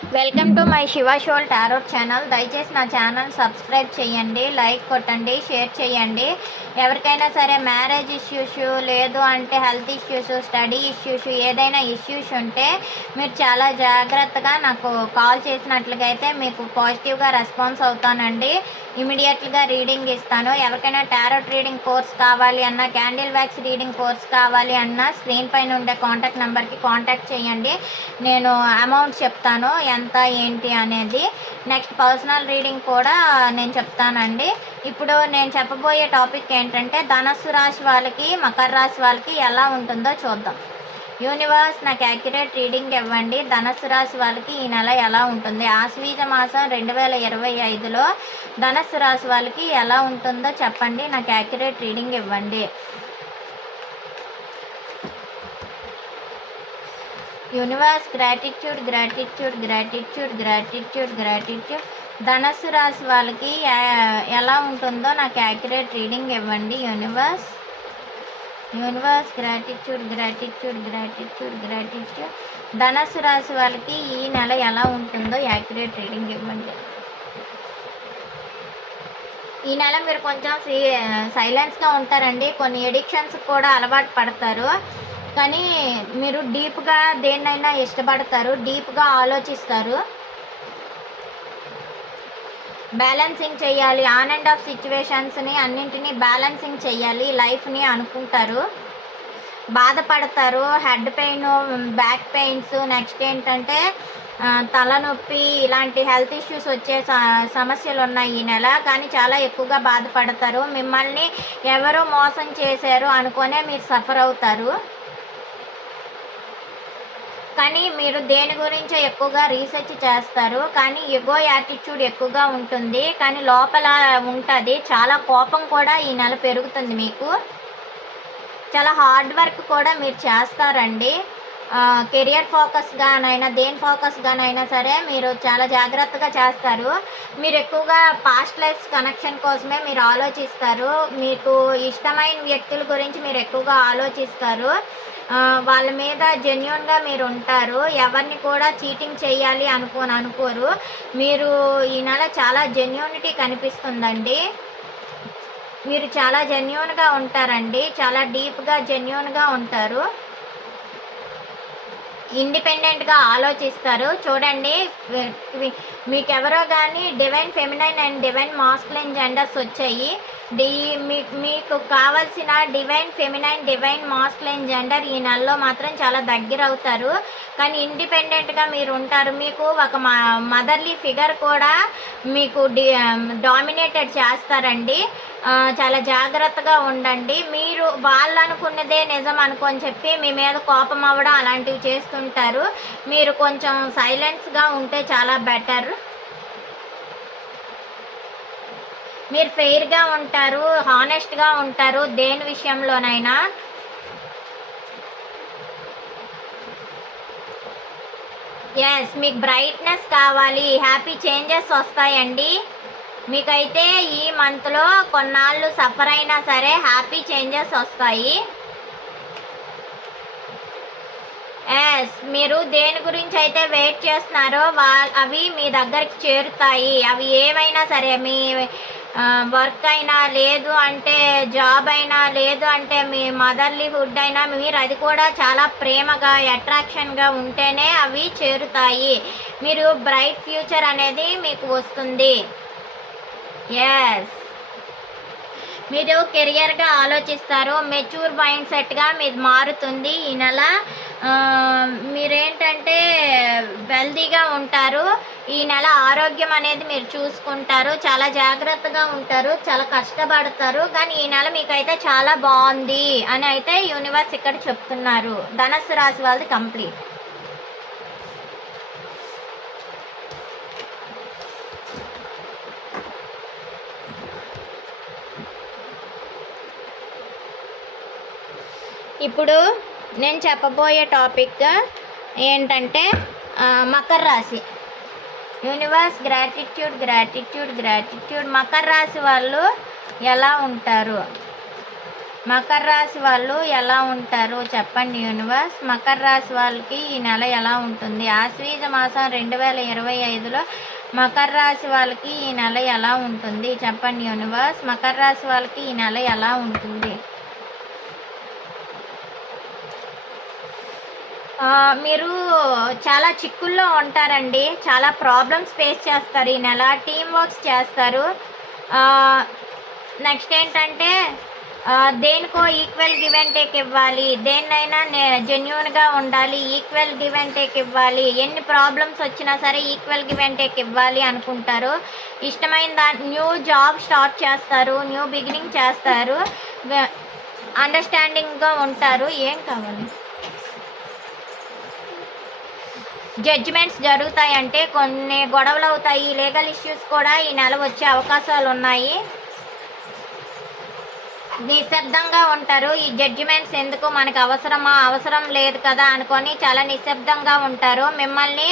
Welcome to my Shiva soul tarot channel. దయచేసి నా channel subscribe చేయండి లైక్ కొట్టండి షేర్ చేయండి. ఎవరికైనా సరే మ్యారేజ్ ఇష్యూస్ లేదు అంటే హెల్త్ ఇష్యూస్ స్టడీ ఇష్యూస్ ఏదైనా ఇష్యూస్ ఉంటే మీరు చాలా జాగ్రత్తగా నాకు కాల్ చేసినట్లుగైతే మీకు పాజిటివ్గా రెస్పాన్స్ అవుతానండి. ఇమీడియట్గా రీడింగ్ ఇస్తాను. ఎవరికైనా టారోట్ రీడింగ్ కోర్స్ కావాలి అన్న క్యాండిల్ వ్యాక్స్ రీడింగ్ కోర్స్ కావాలి అన్న స్క్రీన్ పైన ఉండే కాంటాక్ట్ నెంబర్కి కాంటాక్ట్ చేయండి. నేను అమౌంట్ చెప్తాను. ఎంత ఏంటి అనేది నెక్స్ట్ పర్సనల్ రీడింగ్ కూడా నేను చెప్తానండి. ఇప్పుడు నేను చెప్పబోయే టాపిక్ ఏంటంటే ధనస్సు రాశి వాళ్ళకి మకర రాశి వాళ్ళకి ఎలా ఉంటుందో చూద్దాం. యూనివర్స్ నాకు యాక్యురేట్ రీడింగ్ ఇవ్వండి. ధనస్సు రాశి వాళ్ళకి ఈ నెల ఎలా ఉంటుంది? ఆశ్వీజ మాసం రెండు వేల ఇరవై ఐదులో ధనస్సు రాశి వాళ్ళకి ఎలా ఉంటుందో చెప్పండి. నాకు యాక్యురేట్ రీడింగ్ ఇవ్వండి. Universe gratitude gratitude gratitude gratitude gratitude. ధనస్సు రాశి వాళ్ళకి ఎలా ఉంటుందో నాకు యాక్యురేట్ రీడింగ్ ఇవ్వండి. Universe universe gratitude gratitude gratitude gratitude. ధనస్సు రాశి వాళ్ళకి ఈ నెల ఎలా ఉంటుందో యాక్యురేట్ రీడింగ్ ఇవ్వండి. ఈ నెల మీరు కొంచెం సైలెన్స్గా ఉంటారండి. కొన్ని ఎడిక్షన్స్ కూడా అలవాటు పడతారు. కానీ మీరు డీప్గా దేన్నైనా ఇష్టపడతారు డీప్గా ఆలోచిస్తారు. బ్యాలెన్సింగ్ చేయాలి ఆన్ అండ్ ఆఫ్ సిచ్యువేషన్స్ని అన్నింటినీ బ్యాలెన్సింగ్ చేయాలి లైఫ్ని అనుకుంటారు. బాధపడతారు head pain back pains next ఏంటంటే తలనొప్పి ఇలాంటి హెల్త్ ఇష్యూస్ వచ్చే సమస్యలు ఉన్నాయి ఈ నెల కానీ చాలా ఎక్కువగా బాధపడతారు. మిమ్మల్ని ఎవరు మోసం చేశారు అనుకునే మీరు సఫర్ అవుతారు. కానీ మీరు దేని గురించో ఎక్కువగా రీసెర్చ్ చేస్తారు. కానీ ఎగో యాటిట్యూడ్ ఎక్కువగా ఉంటుంది. కానీ లోపల ఉంటుంది. చాలా కోపం కూడా ఈ నెల పెరుగుతుంది మీకు. చాలా హార్డ్ వర్క్ కూడా మీరు చేస్తారండి. కెరియర్ ఫోకస్గానైనా దేని ఫోకస్గానైనా సరే మీరు చాలా జాగ్రత్తగా చేస్తారు. మీరు ఎక్కువగా పాస్ట్ లైఫ్స్ కనెక్షన్ కోసమే మీరు ఆలోచిస్తారు. మీకు ఇష్టమైన వ్యక్తుల గురించి మీరు ఎక్కువగా ఆలోచిస్తారు. వాళ్ళ మీద జెన్యున్గా మీరు ఉంటారు. ఎవరిని కూడా చీటింగ్ చేయాలి అనుకోని అనుకోరు. మీరు ఈ నెల చాలా జెన్యూనిటీ కనిపిస్తుందండి. మీరు చాలా జెన్యున్గా ఉంటారండి. చాలా డీప్గా జెన్యున్గా ఉంటారు. ఇండిపెండెంట్గా ఆలోచిస్తారు. చూడండి మీకు ఎవరో మీకెవరో కానీ divine feminine and divine masculine genders వచ్చాయి. డి మీకు కావాల్సిన divine feminine divine masculine gender ఈ నెలలో మాత్రం చాలా దగ్గర అవుతారు. కానీ ఇండిపెండెంట్గా మీరు ఉంటారు. మీకు ఒక మదర్లీ ఫిగర్ కూడా మీకు డి డామినేటెడ్ చేస్తారండి. చాలా జాగ్రత్తగా ఉండండి. మీరు వాళ్ళు అనుకున్నదే నిజం అనుకొని చెప్పి మీ మీద కోపం అవ్వడం అలాంటివి చేస్తుంటారు. మీరు కొంచెం సైలెన్స్గా ఉంటే చాలా బెటర్ మీరు ఫెయిర్గా ఉంటారు హానెస్ట్గా ఉంటారు దేని విషయంలోనైనా. ఎస్ మీకు బ్రైట్నెస్ కావాలి. హ్యాపీ చేంజెస్ వస్తాయండి. మీకైతే ఈ మంత్లో కొన్నాళ్ళు సఫర్ అయినా సరే హ్యాపీ చేంజెస్ వస్తాయి. ఎస్ మీరు దేని గురించి అయితే వెయిట్ చేస్తున్నారో వా అవి మీ దగ్గరికి చేరుతాయి. అవి ఏవైనా సరే మీ వర్క్ అయినా లేదు అంటే జాబ్ అయినా లేదు అంటే మీ మదర్లీ ఫుడ్ అయినా మీరు అది కూడా చాలా ప్రేమగా అట్రాక్షన్గా ఉంటేనే అవి చేరుతాయి. మీరు బ్రైట్ ఫ్యూచర్ అనేది మీకు వస్తుంది. ఎస్ మీరు కెరియర్గా ఆలోచిస్తారు మెచ్యూర్ మైండ్ సెట్గా మీది మారుతుంది ఈ నెల. మీరేంటంటే వెల్దీగా ఉంటారు. ఈ నెల ఆరోగ్యం అనేది మీరు చూసుకుంటారు. చాలా జాగ్రత్తగా ఉంటారు చాలా కష్టపడతారు. కానీ ఈ నెల మీకైతే చాలా బాగుంది అని అయితే యూనివర్స్ ఇక్కడ చెప్తున్నారు. ధనస్సు రాశి వాళ్ళది కంప్లీట్ ఇప్పుడు నేను చెప్పబోయే టాపిక్ ఏంటంటే మకర రాశి. Universe gratitude gratitude gratitude. Makar రాశి వాళ్ళు ఎలా ఉంటారు? మకర రాశి వాళ్ళు ఎలా ఉంటారు? చెప్పండి యూనివర్స్. మకర రాశి వాళ్ళకి ఈ నెల ఎలా ఉంటుంది? ఆశ్వీజ మాసం రెండు వేల ఇరవై ఐదులో మకర రాశి వాళ్ళకి ఈ నెల ఎలా ఉంటుంది? చెప్పండి యూనివర్స్. మకర రాశి వాళ్ళకి ఈ నెల ఎలా ఉంటుంది? మీరు చాలా చిక్కుల్లో ఉంటారండి. చాలా ప్రాబ్లమ్స్ ఫేస్ చేస్తారు. ఈ నెల టీమ్ వర్క్స్ చేస్తారు. నెక్స్ట్ ఏంటంటే దేనికో ఈక్వల్ గివ్ అండ్ టేక్ ఇవ్వాలి. దేన్నైనా జెన్యున్గా ఉండాలి. ఈక్వల్ గివ్ అండ్ టేక్ ఇవ్వాలి. ఎన్ని ప్రాబ్లమ్స్ వచ్చినా సరే ఈక్వల్ గివ్ అండ్ టేక్ ఇవ్వాలి అనుకుంటారు. ఇష్టమైన దా న్యూ జాబ్ స్టార్ట్ చేస్తారు. న్యూ బిగినింగ్ చేస్తారు. అండర్స్టాండింగ్గా ఉంటారు. ఏం కావాలి? జడ్జిమెంట్స్ జరుగుతాయంటే కొన్ని గొడవలు అవుతాయి లీగల్ ఇష్యూస్ కూడా ఈ నెల వచ్చే అవకాశాలు ఉన్నాయి. నిశ్శబ్దంగా ఉంటారు. ఈ జడ్జిమెంట్స్ ఎందుకు మనకు అవసరమా? అవసరం లేదు కదా అనుకొని చాలా నిశ్శబ్దంగా ఉంటారు. మిమ్మల్ని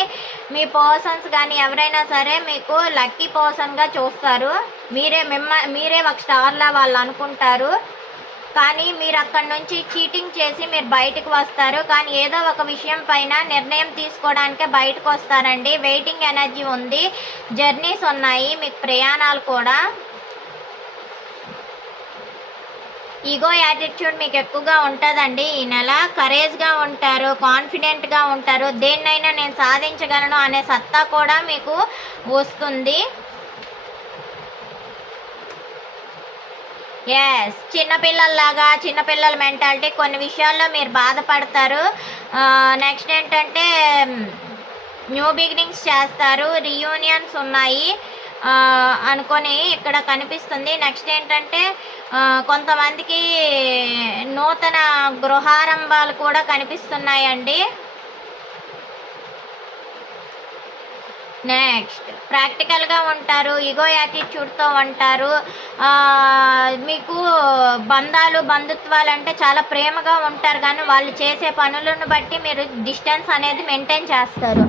మీ పర్సన్స్ కానీ ఎవరైనా సరే మీకు లక్కీ పర్సన్గా చూస్తారు. మీరే మిమ్మ మీరే ఒక స్టార్లా వాళ్ళు అనుకుంటారు. కానీ మీరు అక్కడి నుంచి చీటింగ్ చేసి మీరు బయటకు వస్తారు. కానీ ఏదో ఒక విషయం పైన నిర్ణయం తీసుకోవడానికే బయటకు వస్తారండి. వెయిటింగ్ ఎనర్జీ ఉంది. జర్నీస్ ఉన్నాయి. మీకు ప్రయాణాలు కూడా. ఈగో యాటిట్యూడ్ మీకు ఎక్కువగా ఉంటుందండి. ఈ నెల కరేజ్గా ఉంటారు కాన్ఫిడెంట్గా ఉంటారు. దేన్నైనా నేను సాధించగలను అనే సత్తా కూడా మీకు వస్తుంది. ఎస్ చిన్నపిల్లల్లాగా చిన్నపిల్లల మెంటాలిటీ కొన్ని విషయాల్లో మీరు బాధపడతారు. నెక్స్ట్ ఏంటంటే న్యూ బిగినింగ్స్ చేస్తారు. రియూనియన్స్ ఉన్నాయి. అనుకొని ఇక్కడ కనిపిస్తుంది. నెక్స్ట్ ఏంటంటే కొంతమందికి నూతన గృహారంభాలు కూడా కనిపిస్తున్నాయండి. నెక్స్ట్ ప్రాక్టికల్గా ఉంటారు ఇగో యాటిట్యూడ్తో ఉంటారు. మీకు బంధాలు బంధుత్వాలు అంటే చాలా ప్రేమగా ఉంటారు. కానీ వాళ్ళు చేసే పనులను బట్టి మీరు డిస్టెన్స్ అనేది మెయింటైన్ చేస్తారు.